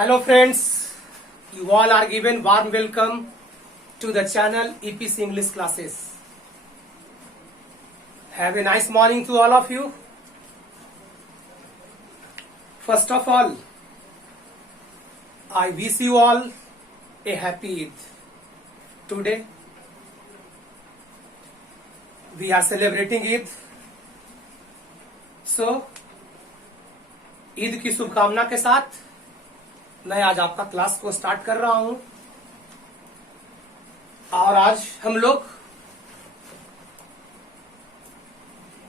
Hello friends, you all are given warm welcome to the channel EPC English classes. Have a nice morning to all of you. First of all, I wish you all a happy Eid. Today, we are celebrating Eid. So, Eid की शुभकामना के साथ मैं आज आपका class को start कर रहा हूं और आज हम लोग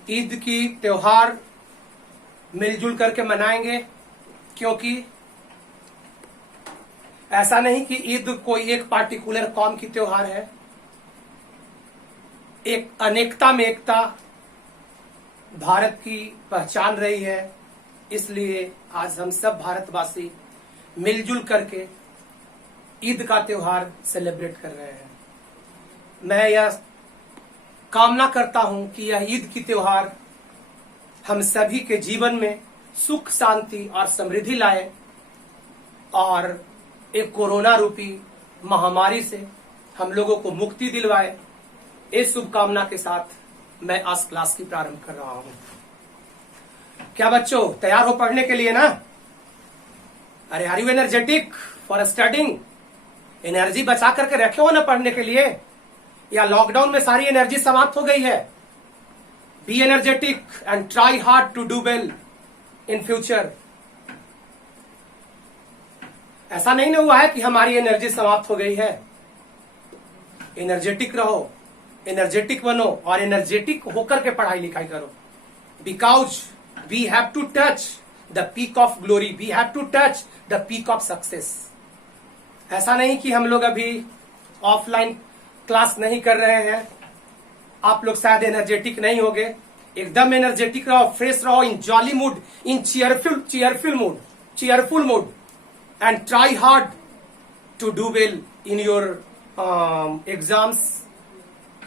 ईद की त्योहार मिलजुल करके मनाएंगे, क्योंकि ऐसा नहीं कि ईद कोई एक पार्टिकुलर कौम की त्योहार है। एक अनेकता में एकता भारत की पहचान रही है, इसलिए आज हम सब भारतवासी मिलजुल करके ईद का त्योहार सेलिब्रेट कर रहे हैं। मैं यह कामना करता हूं कि यह ईद की त्योहार हम सभी के जीवन में सुख, शांति और समृद्धि लाए और एक कोरोना रूपी महामारी से हम लोगों को मुक्ति दिलवाए। इस शुभकामना के साथ मैं आज क्लास की प्रारंभ कर रहा हूं। क्या बच्चों तैयार हो पढ़ने के लिए ना? अरे are you energetic for studying? Energy बचा करके रखे हो ना पढ़ने के लिए, या लॉकडाउन में सारी एनर्जी समाप्त हो गई है? Be energetic and try hard to do well in future. ऐसा नहीं ना हुआ है कि हमारी एनर्जी समाप्त हो गई है। एनर्जेटिक रहो, एनर्जेटिक बनो और एनर्जेटिक होकर के पढ़ाई लिखाई करो। Because we have to touch the peak of glory, we have to touch the peak of success. ऐसा नहीं कि हम लोग अभी ऑफलाइन क्लास नहीं कर रहे हैं। आप लोग शायद एनर्जेटिक नहीं होगे। एकदम एनर्जेटिक रहो, फ्रेश रहो, in jolly mood, in cheerful mood and try hard to do well in your exams.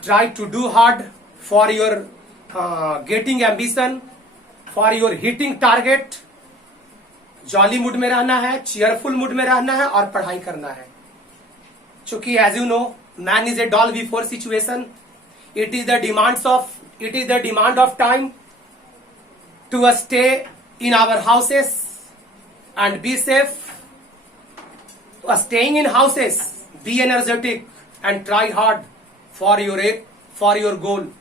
Try to do hard for your getting ambition, for your hitting target. Jolly mood में रहना है, cheerful mood में रहना है और पढ़ाई करना है। चूंकि as you know, man is a doll before situation. It is the demand of time to stay in our houses and be safe. Staying in houses, be energetic and try hard for your goal.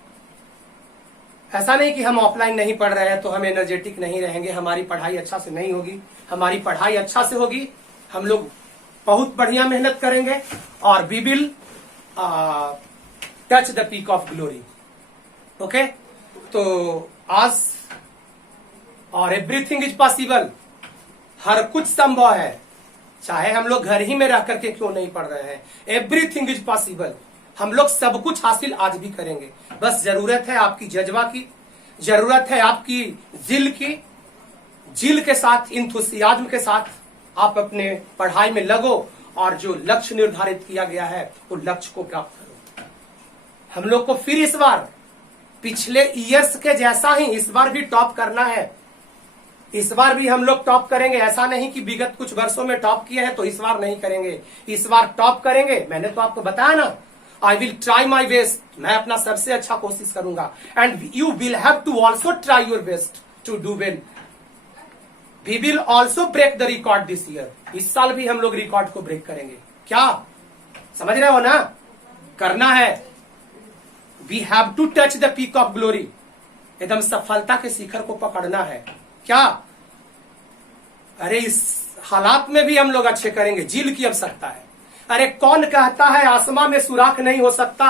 ऐसा नहीं कि हम offline नहीं पढ़ रहे हैं तो हम एनर्जेटिक नहीं रहेंगे, हमारी पढ़ाई अच्छा से नहीं होगी। हमारी पढ़ाई अच्छा से होगी, हम लोग बहुत बढ़िया मेहनत करेंगे और we will touch the peak of glory. Okay, तो आज और एवरीथिंग इज पॉसिबल, हर कुछ संभव है, चाहे हम लोग घर ही में रह करके क्यों नहीं पढ़ रहे हैं। एवरीथिंग इज पॉसिबल, हम लोग सब कुछ हासिल आज भी करेंगे। बस जरूरत है आपकी जज्बा की, जरूरत है आपकी जिल के साथ, इंथुसियाज्म के साथ आप अपने पढ़ाई में लगो और जो लक्ष्य निर्धारित किया गया है वो लक्ष्य को प्राप्त करो। हम लोग को फिर इस बार पिछले ईयर्स के जैसा ही इस बार भी टॉप करना है। इस बार भी हम लोग टॉप करेंगे। ऐसा नहीं कि विगत कुछ वर्षों में टॉप किए हैं तो इस बार नहीं करेंगे। इस बार टॉप करेंगे। मैंने तो आपको बताया ना, I will try my best. मैं अपना सबसे अच्छा कोशिश करूंगा। And you will have to also try your best to do well. We will also break the record this year. इस साल भी हम लोग रिकॉर्ड को ब्रेक करेंगे। क्या समझ रहे हो ना? करना है। We have to touch the peak of glory. एकदम सफलता के शिखर को पकड़ना है। क्या? अरे इस हालात में भी हम लोग अच्छे करेंगे। जिल की आवश्यकता है। अरे कौन कहता है आसमां में सुराख नहीं हो सकता?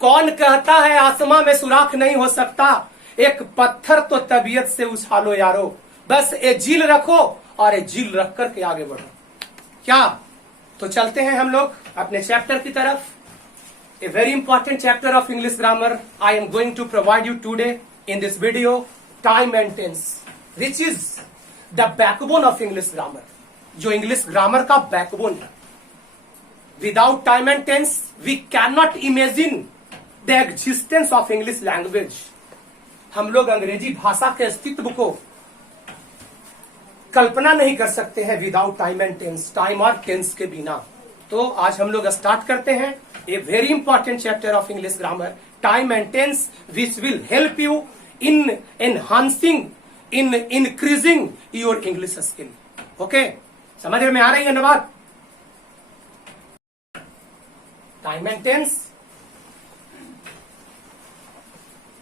कौन कहता है आसमां में सुराख नहीं हो सकता? एक पत्थर तो तबीयत से उछालो यारो, बस ये जिल रखो और ये जिल रख करके आगे बढ़ो। क्या? तो चलते हैं हम लोग अपने चैप्टर की तरफ। A very important chapter of English grammar I am going to provide you today in this video, time and tense, which is the backbone of English grammar, जो इंग्लिश ग्रामर का बैकबोन है। Without time and tense, we cannot imagine the existence of English language. हम लोग अंग्रेजी भाषा के अस्तित्व को कल्पना नहीं कर सकते हैं without time and tense, time और टेंस के बिना। तो आज हम लोग स्टार्ट करते हैं a very important chapter of English grammar, time and tense, which will help you in enhancing, in increasing your English skill. Okay, समझ में आ रही है ना बात? Time and tense,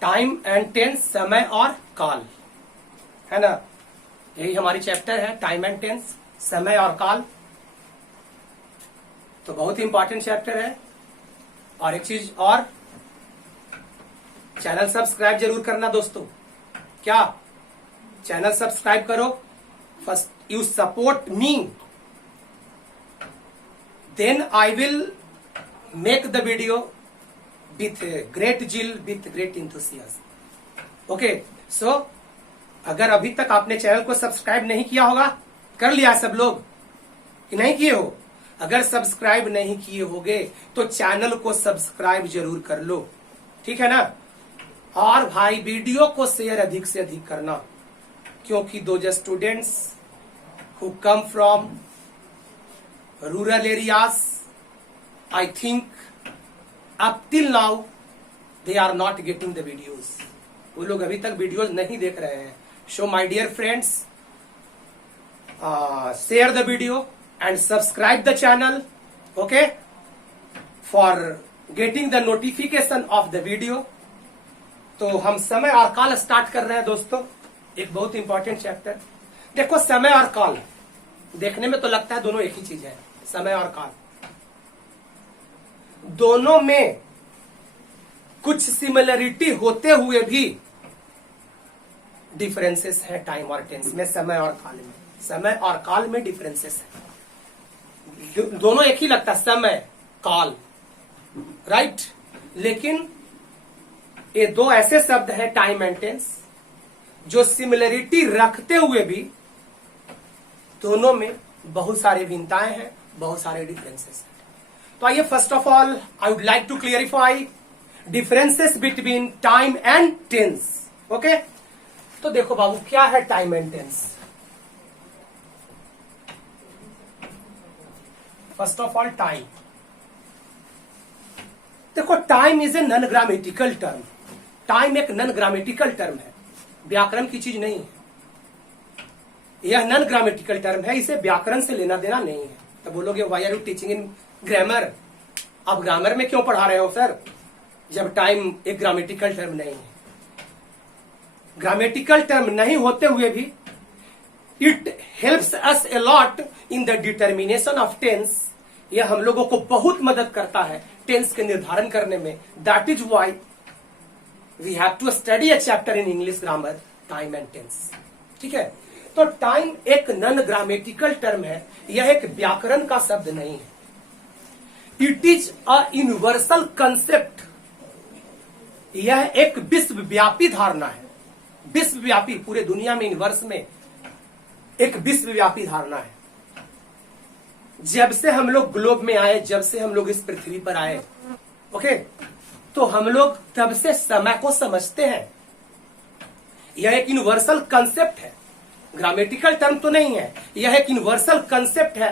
time and tense, समय और काल, है ना? यही हमारी चैप्टर है, टाइम एंड टेंस, समय और काल। तो बहुत ही इंपॉर्टेंट चैप्टर है। और एक चीज और, चैनल सब्सक्राइब जरूर करना दोस्तों। क्या? चैनल सब्सक्राइब करो। First you support me, then I will make the video with great zeal, with great enthusiasm. Okay, so अगर अभी तक आपने चैनल को सब्सक्राइब नहीं किया होगा, कर लिया सब लोग कि नहीं किए हो? अगर सब्सक्राइब नहीं किए होगे तो चैनल को सब्सक्राइब जरूर कर लो, ठीक है ना? और भाई वीडियो को शेयर अधिक से अधिक करना, क्योंकि दो students who come from rural areas, I think up till now they are not getting the videos. वो लोग अभी तक वीडियोज नहीं देख रहे हैं। So my dear friends, share the video and subscribe the channel, okay, for getting the notification of the video। तो हम समय और काल स्टार्ट कर रहे हैं दोस्तों, एक बहुत इंपॉर्टेंट चैप्टर। देखो, समय और काल देखने में तो लगता है दोनों एक ही चीज है, समय और काल। दोनों में कुछ सिमिलरिटी होते हुए भी डिफरेंसेस है टाइम और टेंस में, समय और काल में। समय और काल में डिफरेंसेस है। दोनों एक ही लगता है, समय काल, राइट? लेकिन ये दो ऐसे शब्द हैं, टाइम एंड टेंस, जो सिमिलरिटी रखते हुए भी दोनों में बहुत सारी भिन्नताएं हैं, बहुत सारे डिफरेंसेस हैं। तो आइए, first of all I would like to clarify differences between time and tense. Okay, तो देखो बाबू, क्या है time and tense? First of all, time. देखो, time is a non grammatical term. Time एक नॉन ग्रामेटिकल टर्म है, व्याकरण की चीज नहीं है। यह नॉन ग्रामेटिकल टर्म है, इसे व्याकरण से लेना देना नहीं है। तो बोलोगे, why are you teaching in grammar? आप ग्रामर में क्यों पढ़ा रहे हो सर, जब टाइम एक ग्रामेटिकल टर्म नहीं है? ग्रामेटिकल टर्म नहीं होते हुए भी it helps us a lot in the determination of tense. यह हम लोगों को बहुत मदद करता है टेंस के निर्धारण करने में। That is why we have to study a chapter in English grammar, time and tense. ठीक है, तो टाइम एक नॉन ग्रामेटिकल टर्म है, यह एक व्याकरण का शब्द नहीं है। It is a universal concept. यह एक विश्वव्यापी धारणा है, विश्वव्यापी, पूरे दुनिया में, यूनिवर्स में एक विश्वव्यापी धारणा है। जब से हम लोग ग्लोब में आए, जब से हम लोग इस पृथ्वी पर आए, ओके, तो हम लोग तब से समय को समझते हैं। यह एक यूनिवर्सल कंसेप्ट है, ग्रामेटिकल टर्म तो नहीं है, यह एक यूनिवर्सल कंसेप्ट है।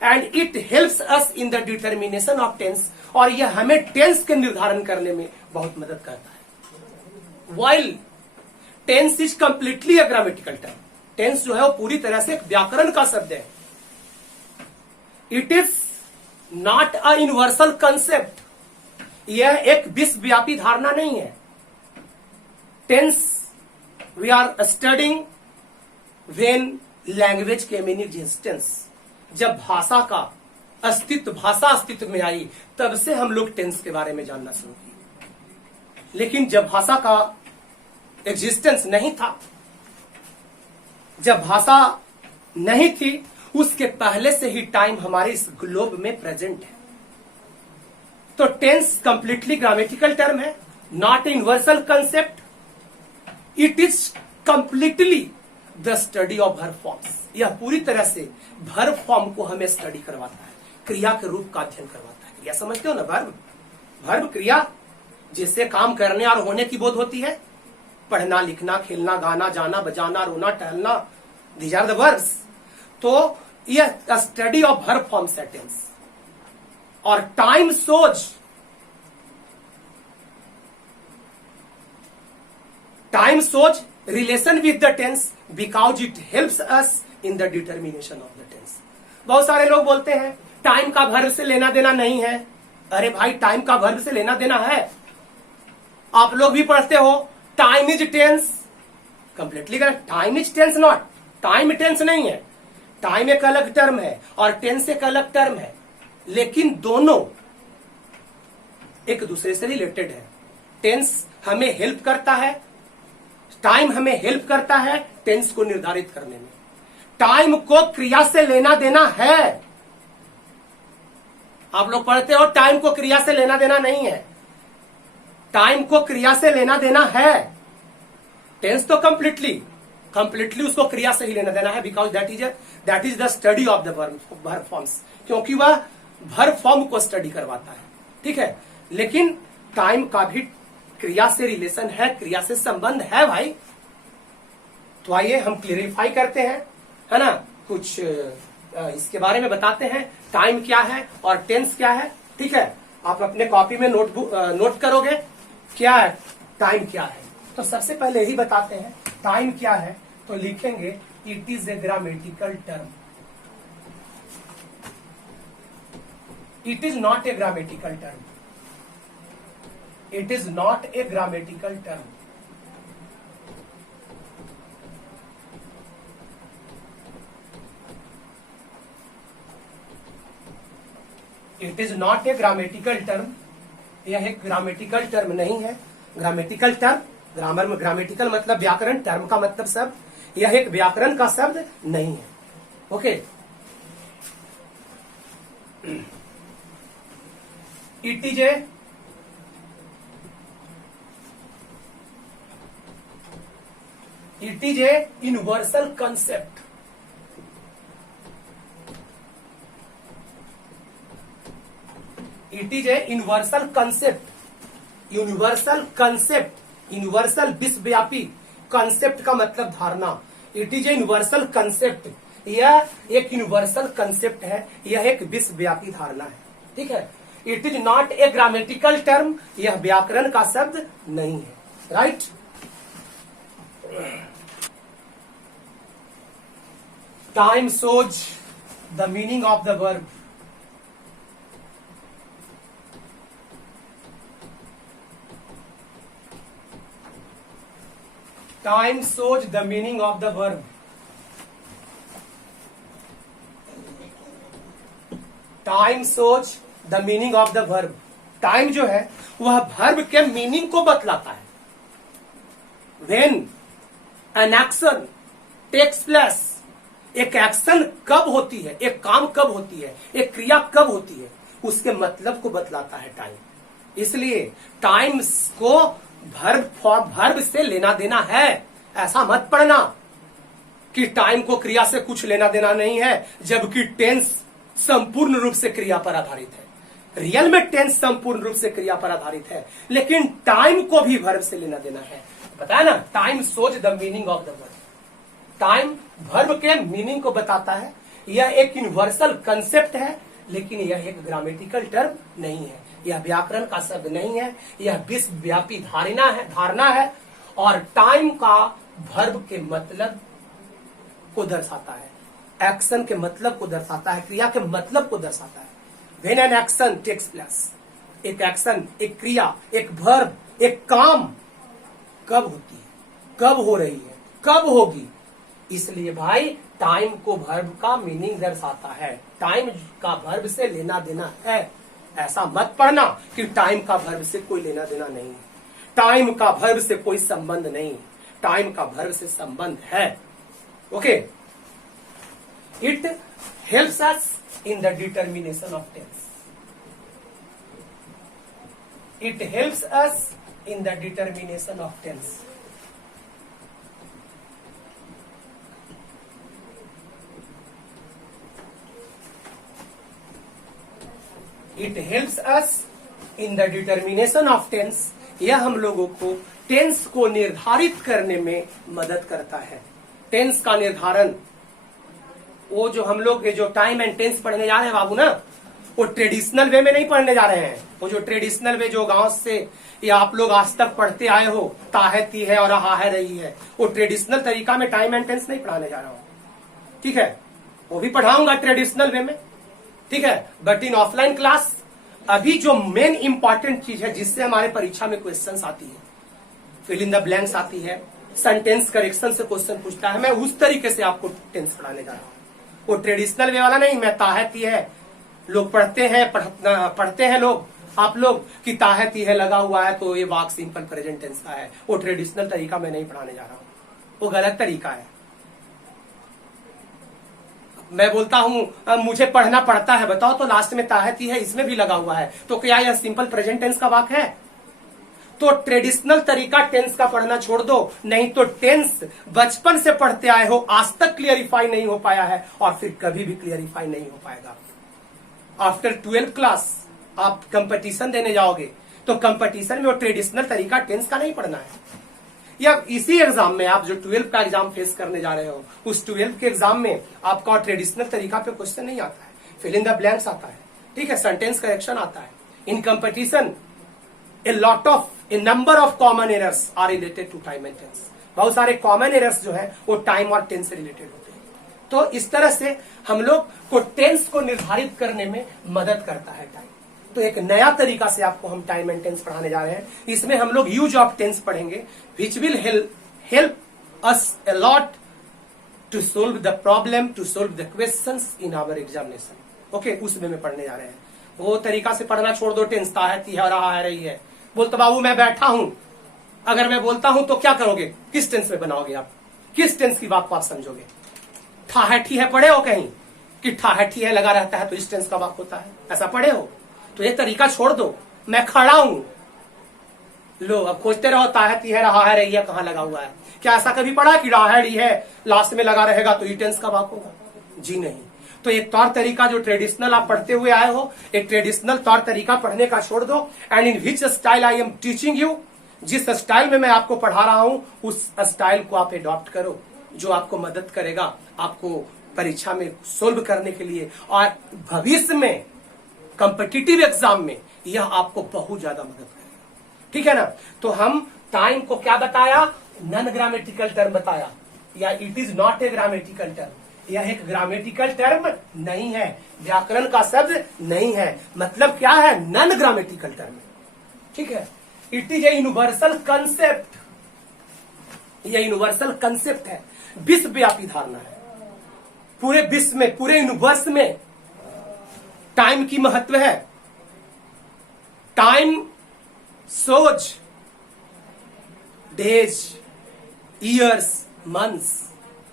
And it helps us in the determination of tense, और यह हमें टेंस के निर्धारण करने में बहुत मदद करता है। While tense is completely a grammatical term, tense जो है वो पूरी तरह से एक व्याकरण का शब्द है। It is not a universal concept, यह एक विश्वव्यापी धारणा नहीं है। Tense we are studying when language came in existence. जब भाषा का अस्तित्व, भाषा अस्तित्व में आई, तब से हम लोग टेंस के बारे में जानना शुरू किए। लेकिन जब भाषा का एग्जिस्टेंस नहीं था, जब भाषा नहीं थी, उसके पहले से ही टाइम हमारे इस ग्लोब में प्रेजेंट है। तो टेंस कंप्लीटली ग्रामेटिकल टर्म है, not universal concept. It is completely the study of verb forms. यह पूरी तरह से वर्ब फॉर्म को हमें स्टडी करवाता है, क्रिया के रूप का अध्ययन करवाता है। क्रिया समझते हो ना, वर्ब, वर्ब क्रिया, जिससे काम करने और होने की बोध होती है। पढ़ना, लिखना, खेलना, गाना, जाना, बजाना, रोना, टहलना, दीज आर द वर्ब्स। तो यह study of verb form sentence. और time shows relation with the tense because it helps us in the determination of the tense. बहुत सारे लोग बोलते हैं टाइम का वर्ब से लेना देना नहीं है। अरे भाई, टाइम का वर्ब से लेना देना है। आप लोग भी पढ़ते हो time is tense, completely correct. Time is tense not, time tense नहीं है। टाइम एक अलग टर्म है और टेंस एक अलग टर्म है, लेकिन दोनों एक दूसरे से रिलेटेड है। टेंस हमें हेल्प करता है, टाइम हमें हेल्प करता है टेंस को निर्धारित करने में। टाइम को क्रिया से लेना देना है। आप लोग पढ़ते हो टाइम को क्रिया से लेना देना नहीं है। टाइम को क्रिया से लेना देना है। टेंस तो कंप्लीटली उसको क्रिया से ही लेना देना है, because that is the study of the verb forms, क्योंकि वह वर्ब फॉर्म को स्टडी करवाता है। ठीक है, लेकिन टाइम का भी क्रिया से रिलेशन है, क्रिया से संबंध है भाई। तो आइए हम क्लियरिफाई करते हैं, है ना, कुछ इसके बारे में बताते हैं। टाइम क्या है और टेंस क्या है। ठीक है, आप अपने कॉपी में नोट करोगे क्या है, टाइम क्या है। तो सबसे पहले यही बताते हैं टाइम क्या है। तो लिखेंगे it is a grammatical term. It is not a grammatical term. It is not a grammatical term. It is not a grammatical term. यह एक ग्रामेटिकल टर्म नहीं है। ग्रामेटिकल टर्म, ग्रामर में ग्रामेटिकल मतलब व्याकरण, टर्म का मतलब शब्द। यह एक व्याकरण का शब्द नहीं है। Okay, it is a universal concept. It is a universal concept. Universal विश्वव्यापी, कंसेप्ट का मतलब धारणा। It is a universal concept. यह एक यूनिवर्सल कंसेप्ट है, यह एक विश्वव्यापी धारणा है। ठीक है, it is not a grammatical term. यह व्याकरण का शब्द नहीं है। Right, time shows the meaning of the verb. Time shows the meaning of the verb. Time shows the meaning of the verb. Time जो है वह verb के मीनिंग को बतलाता है। When an action takes place, एक एक्शन कब होती है, एक काम कब होती है, एक क्रिया कब होती है, उसके मतलब को बतलाता है टाइम। इसलिए टाइम को वर्ब से लेना देना है। ऐसा मत पढ़ना कि टाइम को क्रिया से कुछ लेना देना नहीं है, जबकि टेंस संपूर्ण रूप से क्रिया पर आधारित है। रियल में टेंस संपूर्ण रूप से क्रिया पर आधारित है, लेकिन टाइम को भी वर्ब से लेना देना है। बताया ना, time shows the meaning of the verb. Time verb के मीनिंग को बताता है। यह एक यूनिवर्सल कंसेप्ट है, लेकिन यह एक ग्रामेटिकल टर्म नहीं है। यह व्याकरण का शब्द नहीं है, यह विश्वव्यापी धारणा है। और टाइम का वर्ब के मतलब को दर्शाता है, एक्शन के मतलब को दर्शाता है, क्रिया के मतलब को दर्शाता है। When an action takes place, एक एक्शन, एक क्रिया, एक वर्ब, एक काम कब होती है, कब हो रही है, कब होगी। इसलिए भाई टाइम को वर्ब का मीनिंग दर्शाता है। टाइम का वर्ब से लेना देना है। ऐसा मत पढ़ना कि टाइम का वर्ब से कोई लेना देना नहीं है, टाइम का वर्ब से कोई संबंध नहीं। टाइम का वर्ब से संबंध है। Okay, it helps us in the determination of tense. It helps us in the determination of tense. It helps us in the determination of tense. यह हम लोगों को टेंस को निर्धारित करने में मदद करता है। टेंस का निर्धारण, वो जो हम लोग जो टाइम एंड टेंस पढ़ने जा रहे हैं बाबू ना, वो ट्रेडिशनल वे में नहीं पढ़ने जा रहे हैं। वो जो ट्रेडिशनल वे जो गांव से या आप लोग आज तक पढ़ते आए हो, ताहती है और रहा है रही है, वो ट्रेडिशनल तरीका में टाइम एंड टेंस नहीं पढ़ाने जा रहा हूं, ठीक है। वो भी पढ़ाऊंगा ट्रेडिशनल वे में, ठीक है, बट इन ऑफलाइन क्लास अभी जो मेन इंपॉर्टेंट चीज है जिससे हमारे परीक्षा में क्वेश्चंस आती है, फिल इन द ब्लैंक्स आती है, सेंटेंस करेक्शन से क्वेश्चन पूछता है, मैं उस तरीके से आपको टेंस पढ़ाने जा रहा हूं। वो ट्रेडिशनल वे वाला नहीं, मैं ताहती है, लोग पढ़ते हैं लोग, आप लोग कि ताहती है लगा हुआ है तो ये वाक सिंपल प्रेजेंट टेंस का है, वो ट्रेडिशनल तरीका मैं नहीं पढ़ाने जा रहा हूं, वो गलत तरीका है। मैं बोलता हूं मुझे पढ़ना पड़ता है, बताओ तो लास्ट में ताहती है इसमें भी लगा हुआ है, तो क्या यह सिंपल प्रेजेंट टेंस का वाक है? तो ट्रेडिशनल तरीका टेंस का पढ़ना छोड़ दो, नहीं तो टेंस बचपन से पढ़ते आए हो, आज तक क्लियरिफाई नहीं हो पाया है और फिर कभी भी क्लियरिफाई नहीं हो पाएगा। आफ्टर 12th क्लास आप कंपटीशन देने जाओगे तो कंपटीशन में वो ट्रेडिशनल तरीका टेंस का नहीं पढ़ना है। या इसी एग्जाम में आप जो 12th का एग्जाम फेस करने जा रहे हो, उस 12th के एग्जाम में आपका ट्रेडिशनल तरीका पे क्वेश्चन नहीं आता है, फिल इन द ब्लैंक्स आता है, ठीक है, सेंटेंस करेक्शन आता है। In competition a number of common errors are related to time and tense. बहुत सारे कॉमन एरर्स जो है वो टाइम और टेंस से रिलेटेड होते हैं। तो इस तरह से हम लोग को टेंस को निर्धारित करने में मदद करता है टाइम। तो एक नया तरीका से आपको हम टाइम एंड टेंस पढ़ाने जा रहे हैं। इसमें हम लोग यूज ऑफ टेंस पढ़ेंगे, which will help us a lot to solve the problem, to solve the questions in our examination. Okay, उस वे में पढ़ने जा रहे हैं। वो तरीका से पढ़ना छोड़ दो, टेंस ताहती है और रहा है रही है। बोलते बाबू मैं बैठा हूं, अगर मैं बोलता हूं तो क्या करोगे? किस टेंस में बनाओगे आप? किस टेंस की बात को आप समझोगे? ठाहठी है पढ़े हो कहीं कि ठाहठी है लगा रहता है तो इस टेंस का वाक होता है, ऐसा पढ़े हो? तो ये तरीका छोड़ दो। मैं खड़ा हूं, लो अब खोजते रहो ताहती है रहा है रही है कहां लगा हुआ है। क्या ऐसा कभी पढ़ा कि रहा है लास्ट में लगा रहेगा तो ये टेंस का वाक होगा? जी नहीं। तो एक तौर तरीका जो ट्रेडिशनल आप पढ़ते हुए आए हो, एक ट्रेडिशनल तौर तरीका पढ़ने का छोड़ दो। And in which style I am teaching you, जिस स्टाइल में मैं आपको पढ़ा रहा हूं उस स्टाइल को आप एडॉप्ट करो, जो आपको मदद करेगा आपको परीक्षा में सोल्व करने के लिए, और भविष्य में कॉम्पिटिटिव एग्जाम में यह आपको बहुत ज्यादा मदद करेगा, ठीक है ना। तो हम टाइम को क्या बताया? नॉन ग्रामेटिकल टर्म बताया, या it is not a grammatical term. यह एक ग्रामेटिकल टर्म नहीं है, व्याकरण का शब्द नहीं है। मतलब क्या है? नॉन ग्रामेटिकल टर्म, ठीक है। It is a universal concept, यह यूनिवर्सल कंसेप्ट है, विश्वव्यापी धारणा है। पूरे विश्व में, पूरे यूनिवर्स में टाइम की महत्व है। टाइम सोच डेज, ईयर्स, मंथ्स।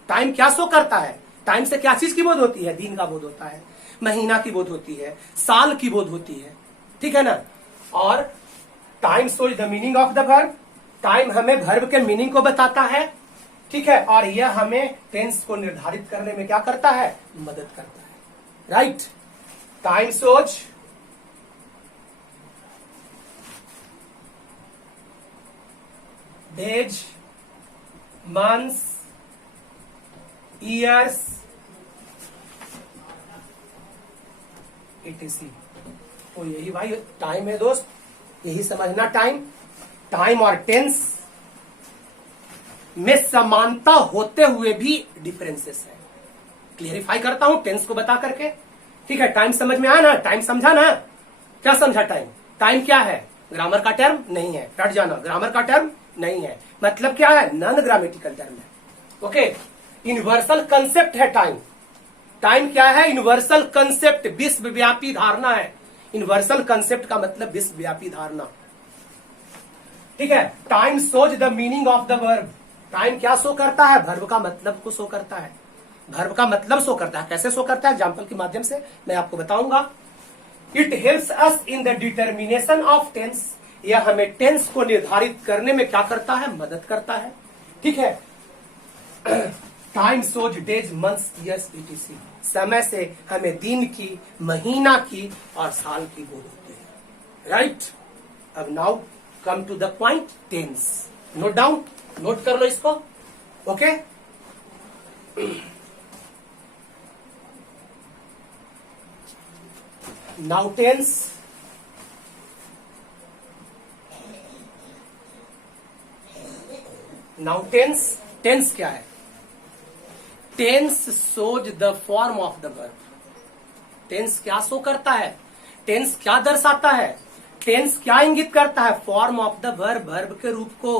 टाइम क्या शो करता है? टाइम से क्या चीज की बोध होती है? दिन का बोध होता है, महीना की बोध होती है, साल की बोध होती है, ठीक है ना। और time shows the meaning of the verb. Time हमें वर्ब के मीनिंग को बताता है, ठीक है, और यह हमें टेंस को निर्धारित करने में क्या करता है? मदद करता है, right. Time shows days, months, years, etc। तो यही भाई टाइम है दोस्त, यही समझना। टाइम और टेंस में समानता होते हुए भी डिफरेंसेस है। क्लियरिफाई करता हूं टेंस को बता करके, ठीक है। टाइम समझ में आया ना? टाइम समझा ना? क्या समझा? टाइम क्या है? ग्रामर का टर्म नहीं है, रट जाना, ग्रामर का टर्म नहीं है। मतलब क्या है? नॉन ग्रामेटिकल टर्म है। ओके, यूनिवर्सल कंसेप्ट है टाइम। टाइम क्या है? यूनिवर्सल कंसेप्ट, विश्वव्यापी धारणा है। यूनिवर्सल कंसेप्ट का मतलब विश्वव्यापी धारणा, ठीक है। Time shows the meaning of the verb. Time क्या शो करता है? वर्ब का मतलब को शो करता है। वर्ब का मतलब शो करता है। कैसे शो करता है? एग्जाम्पल के माध्यम से मैं आपको बताऊंगा। It helps us in the determination of tense. यह हमें टेंस को निर्धारित करने में क्या करता है? मदद करता है, ठीक है। Time shows days, months, years, etc। समय से हमें दिन की, महीना की और साल की बोध होती है, राइट। अब now come to the point, tense. Note down, note कर लो इसको, ओके। नाउ टेंस टेंस क्या है? Tense shows the form of the verb. Tense क्या शो करता है? टेंस क्या दर्शाता है? टेंस क्या इंगित करता है? Form of the verb, verb के रूप को।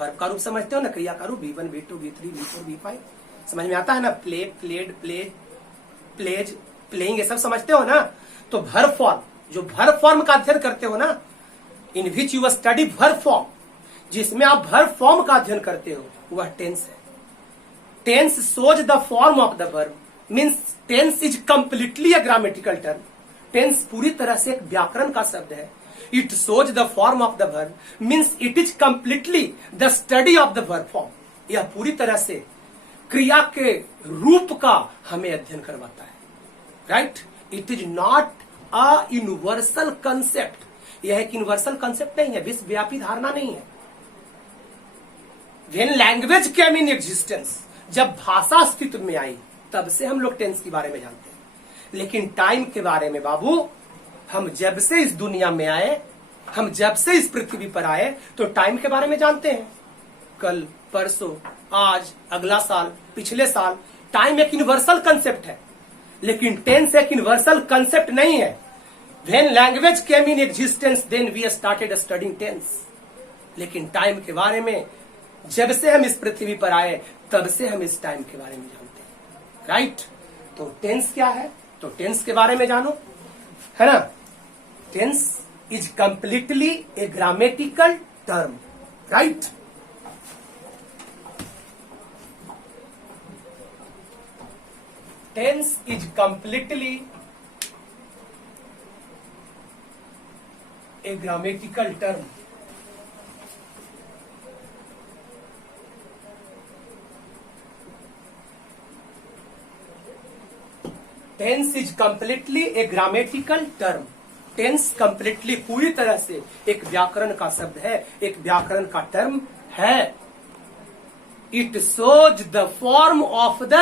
वर्ब का रूप समझते हो ना, क्रिया का रूप V1 V2 V3 V4 V5 समझ में आता है ना? Play, played, play, plays, playing, ये सब समझते हो ना? तो वर्ब फॉर्म, जो वर्ब फॉर्म का अध्ययन करते हो ना, in which you study verb form, जिसमें आप वर्ब फॉर्म का अध्ययन करते हो, वह टेंस है। Tense shows the form of the verb, means tense is completely a grammatical term. टेंस पूरी तरह से एक व्याकरण का शब्द है। It shows the form of the verb, means it is completely the study of the verb form. यह पूरी तरह से क्रिया के रूप का हमें अध्ययन करवाता है। Right? It is not a universal concept. यह एक यूनिवर्सल कंसेप्ट नहीं है, विश्वव्यापी धारणा नहीं है। When language came in existence, जब भाषा अस्तित्व में आई, तब से हम लोग टेंस के बारे में जानते हैं। लेकिन टाइम के बारे में बाबू, हम जब से इस दुनिया में आए, हम जब से इस पृथ्वी पर आए, तो टाइम के बारे में जानते हैं। कल, परसों, आज, अगला साल, पिछले साल, टाइम एक यूनिवर्सल कंसेप्ट है। लेकिन टेंस एक यूनिवर्सल कंसेप्ट नहीं है। When language came in existence, then we started studying tense. लेकिन टाइम के बारे में जब से हम इस पृथ्वी पर आए, तब से हम इस टाइम के बारे में जानते हैं। राइट? तो टेंस क्या है? तो टेंस के बारे में जानो, है ना? Tense is completely a grammatical term. Right? Tense is completely a grammatical term. Tense is completely a grammatical term. Tense completely पूरी तरह से एक व्याकरण का शब्द है, एक व्याकरण का टर्म है। It shows the form of the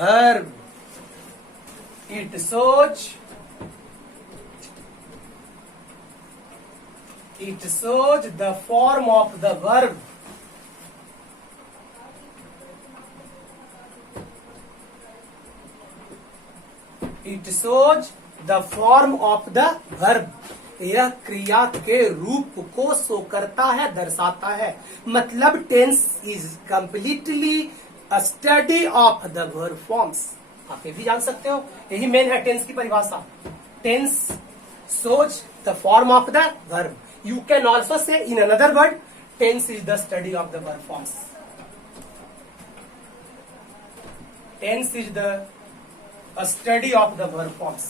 verb. It shows the form of the verb. It shows the form of the verb. यह क्रिया के रूप को शो करता है, दर्शाता है। मतलब tense is completely a study of the verb forms. आप ये भी जान सकते हो, यही मेन है टेंस की परिभाषा। Tense shows the form of the verb. You can also say in another word, tense is the study of the verb forms. Tense is the a study of the verb forms.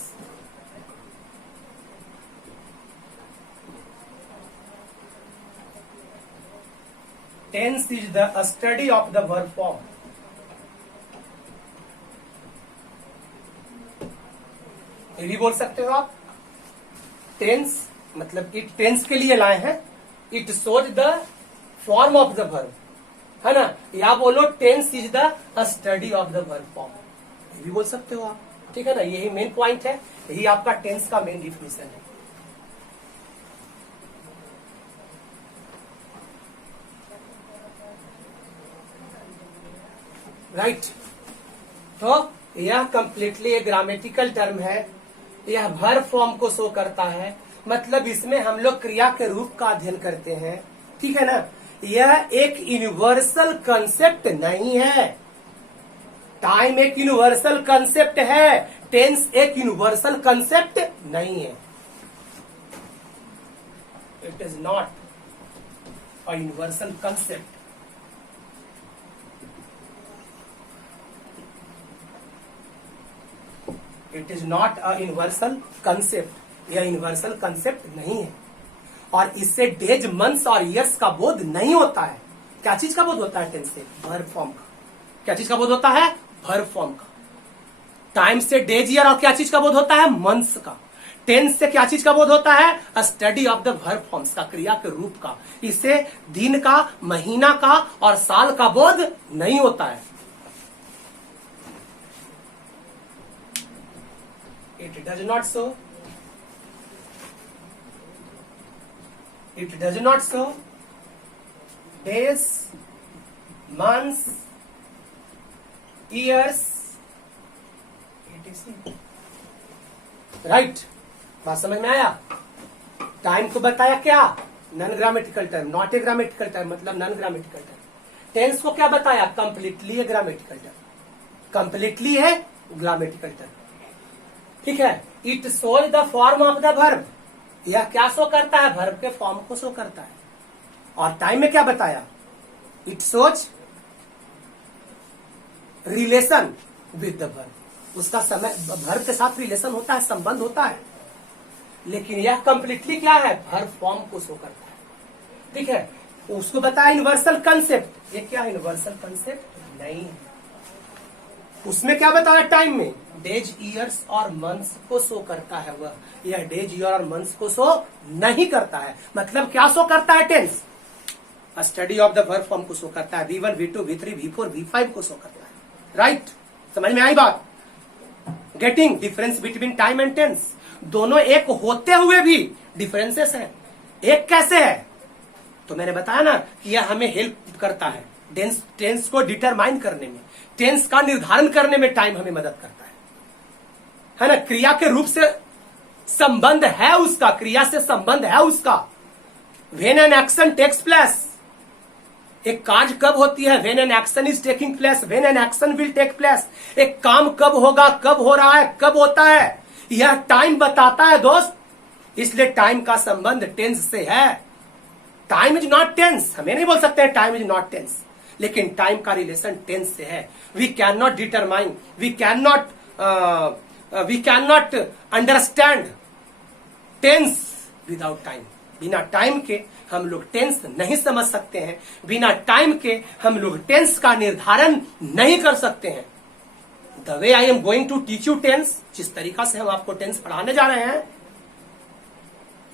Tense is a study of the verb form. ये भी बोल सकते हो आप। Tense मतलब it tense के लिए लाए हैं। It shows the form of the verb, है ना? या बोलो tense is the study of the verb form, ये भी बोल सकते हो आप। ठीक है ना? यही मेन पॉइंट है, यही आपका टेंस का मेन डिफिनेशन है। राइट? तो यह कंप्लीटली एक ग्रामेटिकल टर्म है। यह वर्ब फॉर्म को शो करता है। मतलब इसमें हम लोग क्रिया के रूप का अध्ययन करते हैं। ठीक है ना? यह एक यूनिवर्सल कंसेप्ट नहीं है। टाइम एक यूनिवर्सल कंसेप्ट है, टेंस एक यूनिवर्सल कंसेप्ट नहीं है। It is not a universal concept. It is not a universal concept. यह यूनिवर्सल कंसेप्ट नहीं है। और इससे डेज, मंथ्स और ईयर्स का बोध नहीं होता है। क्या चीज का बोध होता है टेंस से? वर्ब फॉर्म का। क्या चीज का बोध होता है? वर्ब फॉर्म का। टाइम से डेज, ईयर और क्या चीज का बोध होता है? मंथ्स का। टेंस से क्या चीज का बोध होता है? अ study of the verb forms का, क्रिया के रूप का। इससे दिन का, महीना का और साल का बोध नहीं होता है। It does not show it does not show days, months, years, right. बात समझ में आया? टाइम को बताया क्या? Non grammatical term, not a grammatical term, मतलब नॉन ग्रामेटिकल टर्म। टेंस को क्या बताया? Completely a grammatical term, completely है ग्रामेटिकल टर्म। ठीक है। It shows the form of the verb, यह क्या शो करता है? वर्ब के फॉर्म को शो करता है। और टाइम में क्या बताया? It shows relation with the verb, उसका समय वर्ब के साथ रिलेशन होता है, संबंध होता है। लेकिन यह कंप्लीटली क्या है? वर्ब फॉर्म को शो करता है। ठीक है। उसको बताया यूनिवर्सल कंसेप्ट, ये क्या यूनिवर्सल कंसेप्ट नहीं है। उसमें क्या बताया? टाइम में डेज, ईयर्स और मंथ्स को शो करता है वह, यह डेज, ईयर और मंथ्स को शो नहीं करता है। मतलब क्या शो करता है? Tense, study of the verb form को शो करता है। V1, V2, V3, V4, V5 को शो करता है। राइट। समझ में आई बात? Getting difference between time and tense, दोनों एक होते हुए भी डिफरेंसेस हैं। एक कैसे है? तो मैंने बताया ना कि यह हमें हेल्प करता है टेंस को डिटरमाइन करने में, टेंस का निर्धारण करने में टाइम हमें मदद करता है ना। क्रिया के रूप से संबंध है उसका, क्रिया से संबंध है उसका। When an action takes place, एक कार्य कब होती है? When an action is taking place, when an action will take place. एक काम कब होगा, कब हो रहा है, कब होता है, यह टाइम बताता है दोस्त। इसलिए टाइम का संबंध टेंस से है। टाइम इज नॉट टेंस, हमें नहीं बोल सकते टाइम इज नॉट टेंस, लेकिन टाइम का रिलेशन टेंस से है। We can not determine, we can not understand tense without time. बिना टाइम के हम लोग टेंस नहीं समझ सकते हैं, बिना टाइम के हम लोग टेंस का निर्धारण नहीं कर सकते हैं। The way I am going to teach you tense, जिस तरीका से हम आपको टेंस पढ़ाने जा रहे हैं,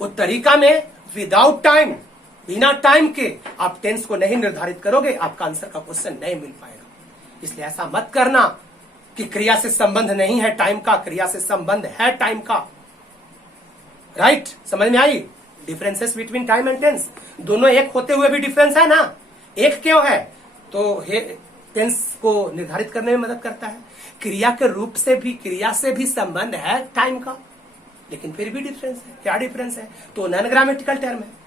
वो तरीका में विदाउट टाइम, बिना टाइम के आप टेंस को नहीं निर्धारित करोगे, आपका आंसर का क्वेश्चन नहीं मिल पाएगा। इसलिए ऐसा मत करना कि क्रिया से संबंध नहीं है टाइम का, क्रिया से संबंध है टाइम का। राइट। समझ में आई? Differences between time and tense, दोनों एक होते हुए भी डिफरेंस है ना। एक क्यों है? तो टेंस को निर्धारित करने में मदद करता है। क्रिया के रूप से भी, क्रिया से भी संबंध है टाइम का, लेकिन फिर भी डिफरेंस है। क्या डिफरेंस है? तो नॉन ग्रामेटिकल टर्म है,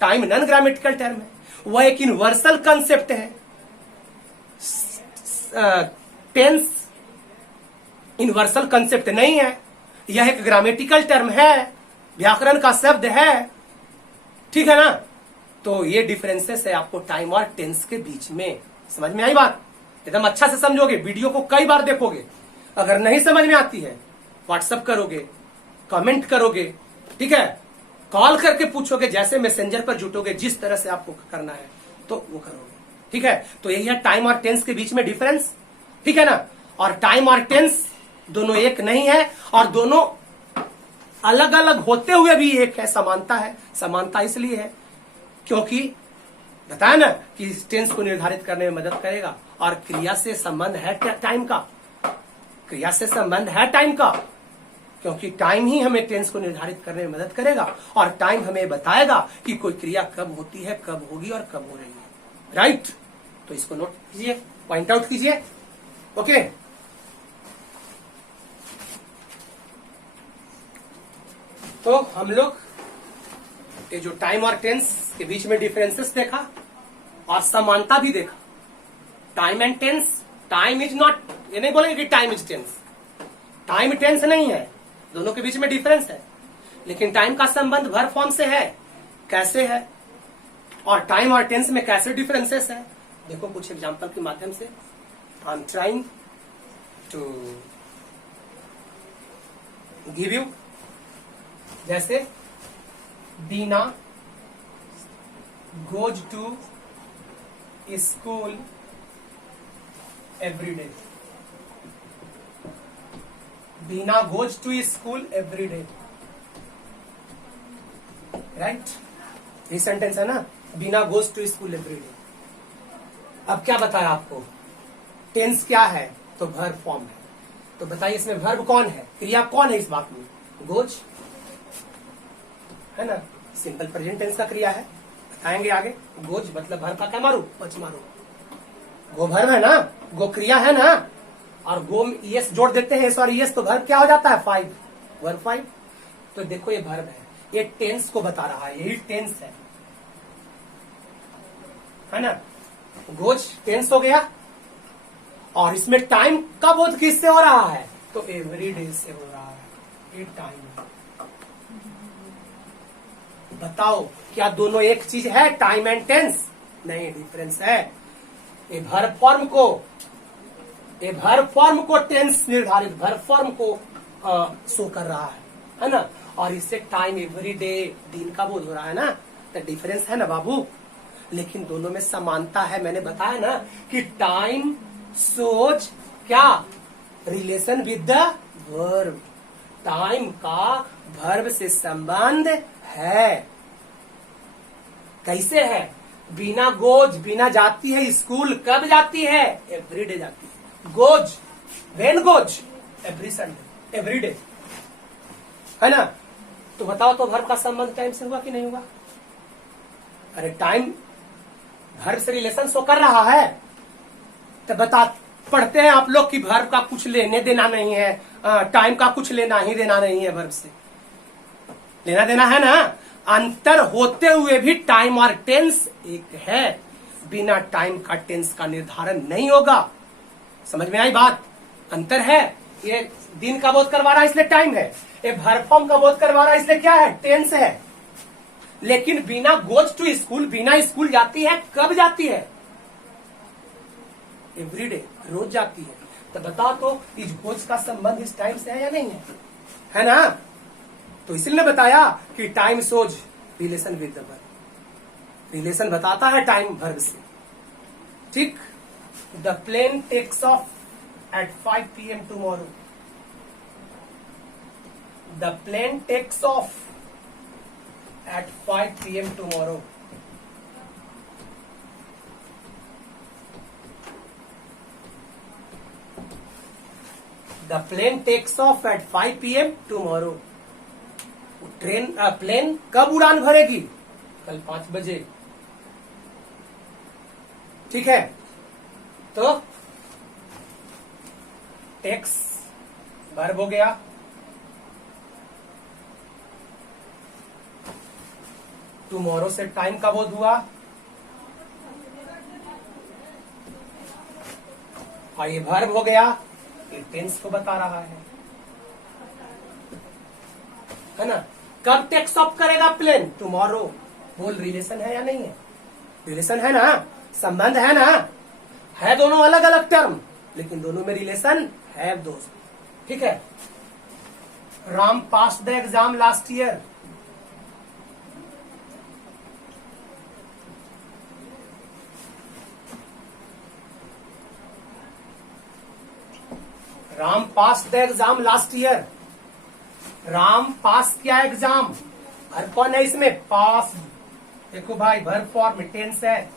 टाइम नॉन ग्रामेटिकल टर्म है, वह एक यूनिवर्सल कंसेप्ट है। टेंस यूनिवर्सल कंसेप्ट नहीं है, यह एक ग्रामेटिकल टर्म है, व्याकरण का शब्द है। ठीक है ना। तो ये डिफरेंसेस है आपको टाइम और टेंस के बीच में। समझ में आई बात? एकदम अच्छा से समझोगे, वीडियो को कई बार देखोगे। अगर नहीं समझ में आती है, व्हाट्सएप करोगे, कमेंट करोगे, ठीक है, कॉल करके पूछोगे, जैसे मैसेंजर पर जुटोगे, जिस तरह से आपको करना है तो वो करोगे। ठीक है। तो यही है टाइम और टेंस के बीच में डिफरेंस। ठीक है ना। और टाइम और टेंस दोनों एक नहीं है, और दोनों अलग अलग होते हुए भी एक है, समानता है। समानता इसलिए है क्योंकि बताया ना कि टेंस को निर्धारित करने में मदद करेगा, और क्रिया से संबंध है टाइम का, क्रिया से संबंध है टाइम का, क्योंकि टाइम ही हमें टेंस को निर्धारित करने में मदद करेगा, और टाइम हमें बताएगा कि कोई क्रिया कब होती है, कब होगी और कब हो रही है। राइट। तो इसको नोट कीजिए, पॉइंट आउट कीजिए। ओके। तो हम लोग ये जो टाइम और टेंस के बीच में डिफरेंसेस देखा और समानता भी देखा। Time and tense, time is not, ये नहीं बोलेंगे कि time is tense, time tense नहीं है, दोनों के बीच में डिफरेंस है। लेकिन टाइम का संबंध वर्ब फॉर्म से है। कैसे है? और टाइम और टेंस में कैसे डिफरेंसेस है, देखो कुछ एग्जांपल के माध्यम से। I am trying to give you, जैसे Dina goes to school every day. Dina goes to school every day. Right. ये सेंटेंस है ना, Dina goes to school every day. अब क्या बताया आपको? टेंस क्या है? तो वर्ब फॉर्म है। तो बताइए इसमें वर्ब कौन है, क्रिया कौन है इस बात में? गोज है ना, सिंपल प्रेजेंट टेंस का क्रिया है, बताएंगे आगे। गोज मतलब भर का क्या मारू, पच मारू। गो भर्व है ना, गो क्रिया है ना, और गो में ईएस जोड़ देते हैं, सॉरी ईएस तो भर्व क्या हो जाता है, 5, वर्ब 5। तो देखो ये भर्व है, ये टेंस को बता रहा है, यही टेंस है ना। गोज टेंस हो गया, और इसमें टाइम का बोध किससे हो रहा है, तो एवरी डे से हो रहा है, ये टाइम। बताओ क्या दोनों एक चीज है, टाइम एंड टेंस? नहीं, डिफरेंस है। ये वर्ब फॉर्म को टेंस निर्धारित वर्ब फॉर्म को शो कर रहा है ना, और इससे टाइम एवरी डे दिन का बोध हो रहा है ना, तो डिफरेंस है ना बाबू। लेकिन दोनों में समानता है, मैंने बताया ना कि टाइम सोच क्या, relation with the verb. Time का वर्ब से संबंध है। कैसे है? बिना गोज, बिना जाती है स्कूल, कब जाती है, एवरी डे जाती है। Goes, when goes, every Sunday, every day, है ना। तो बताओ तो वर्ब का संबंध टाइम से हुआ कि नहीं हुआ? अरे टाइम वर्ब से रिलेशन शो कर रहा है, तो बता पढ़ते हैं आप लोग कि वर्ब का कुछ लेने देना नहीं है, टाइम का कुछ लेना ही देना नहीं है, वर्ब से लेना देना है ना। अंतर होते हुए भी टाइम और टेंस एक है, बिना टाइम का टेंस का निर्धारण नहीं होगा। समझ में आई बात? अंतर है, ये दिन का बोध करवा रहा है इसलिए टाइम है, ये वर्ब फॉर्म का बोध करवा रहा है इसलिए क्या है, टेंस है। लेकिन बिना गोज टू स्कूल, बिना स्कूल जाती है, कब जाती है, एवरीडे, रोज जाती है। तो बताओ तो इस गोज का संबंध इस टाइम से है या नहीं है ना। तो इसलिए बताया कि time shows relation with the verb, relation बताता है टाइम वर्ब से, ठीक। The plane takes off at 5 PM tomorrow, the plane takes off at 5 PM tomorrow. The plane takes off at 5 PM tomorrow. Plane कब उड़ान भरेगी, कल 5 बजे, ठीक है। तो टेक्स वर्ब हो गया, टुमारो से टाइम का बोध हुआ, और ये वर्ब हो गया, ये टेंस को बता रहा है ना। कब टेक्स ऑफ करेगा प्लेन, टुमारो। बोल रिलेशन है या नहीं है, रिलेशन है ना, संबंध है ना, है दोनों अलग अलग टर्म, लेकिन दोनों में रिलेशन है दोस्त, ठीक है। Ram pass the exam last year, Ram pass the exam last year, Ram pass किया एग्जाम, वर्ब कौन है इसमें, पास। देखो भाई वर्ब फॉर्म टेंस है,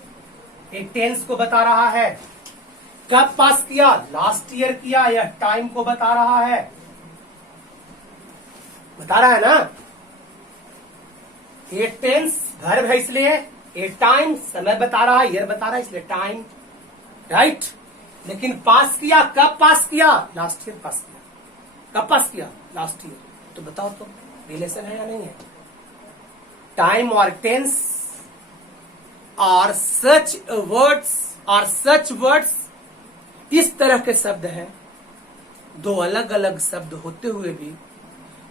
एक टेंस को बता रहा है। कब पास किया, लास्ट ईयर किया, यह टाइम को बता रहा है, बता रहा है ना। ये टेंस वर्ब है इसलिए, ये टाइम समय बता रहा है, ईयर बता रहा है इसलिए टाइम, राइट। लेकिन पास किया, कब पास किया, लास्ट ईयर पास किया। कब पास किया, लास्ट ईयर। तो बताओ तो रिलेशन है या नहीं है। टाइम और टेंस और सच वर्ड्स इस तरह के शब्द हैं, दो अलग अलग शब्द होते हुए भी,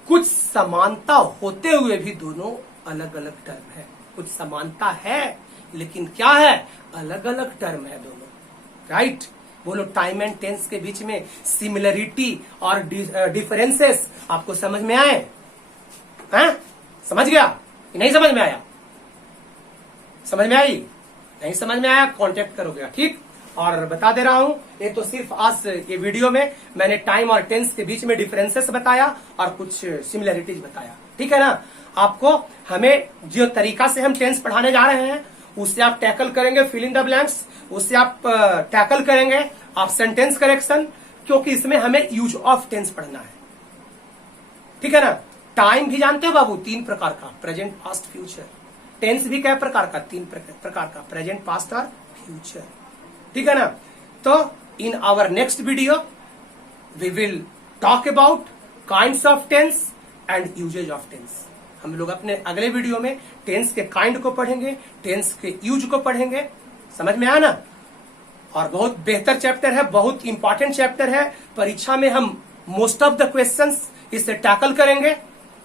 कुछ समानता होते हुए भी दोनों अलग अलग टर्म है। कुछ समानता है लेकिन क्या है, अलग अलग टर्म है दोनों, राइट। बोलो टाइम एंड टेंस के बीच में सिमिलरिटी और डिफरेंसेस आपको समझ में आए हैं? समझ गया कि नहीं समझ में आया? समझ में आई? नहीं समझ में आया कांटेक्ट करोगे, ठीक। और बता दे रहा हूं, ये तो सिर्फ आज के वीडियो में मैंने टाइम और टेंस के बीच में डिफरेंसेस बताया और कुछ सिमिलरिटीज बताया, ठीक है ना। आपको हमें जो तरीका से हम टेंस पढ़ाने जा रहे हैं उससे आप टैकल करेंगे फिल इन द ब्लैंक्स, उससे आप टैकल करेंगे आप सेंटेंस करेक्शन, क्योंकि इसमें हमें यूज ऑफ टेंस पढ़ना है, ठीक है ना। टाइम भी जानते हो बाबू, 3 प्रकार का, प्रेजेंट, पास्ट, फ्यूचर। टेंस भी क्या प्रकार का, 3 प्रकार का, प्रेजेंट, पास्ट और फ्यूचर। ठीक है ना। तो in our next video we will talk about kinds of tense and usages of tense. हम लोग अपने अगले वीडियो में टेंस के काइंड को पढ़ेंगे, टेंस के यूज को पढ़ेंगे। समझ में आया ना। और बहुत बेहतर चैप्टर है, बहुत इंपॉर्टेंट चैप्टर है। परीक्षा में हम मोस्ट ऑफ द क्वेश्चंस इससे टैकल करेंगे,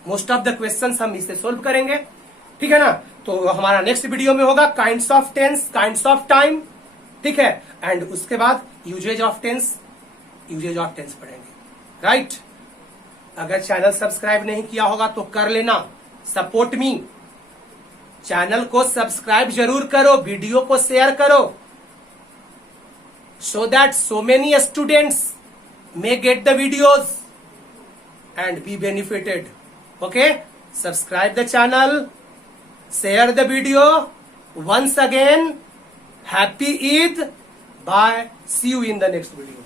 मोस्ट ऑफ द क्वेश्चंस हम इससे सोल्व करेंगे। ठीक है ना। तो हमारा नेक्स्ट वीडियो में होगा kinds of tense, kinds of time. ठीक है। एंड उसके बाद usages of tense, usages of tense पढ़ेंगे। राइट। अगर चैनल सब्सक्राइब नहीं किया होगा तो कर लेना, सपोर्ट मी। चैनल को सब्सक्राइब जरूर करो, वीडियो को शेयर करो, so that so many students may get the videos and be benefited. Okay, subscribe the channel, share the video. Once again, happy Eid. Bye, see you in the next video.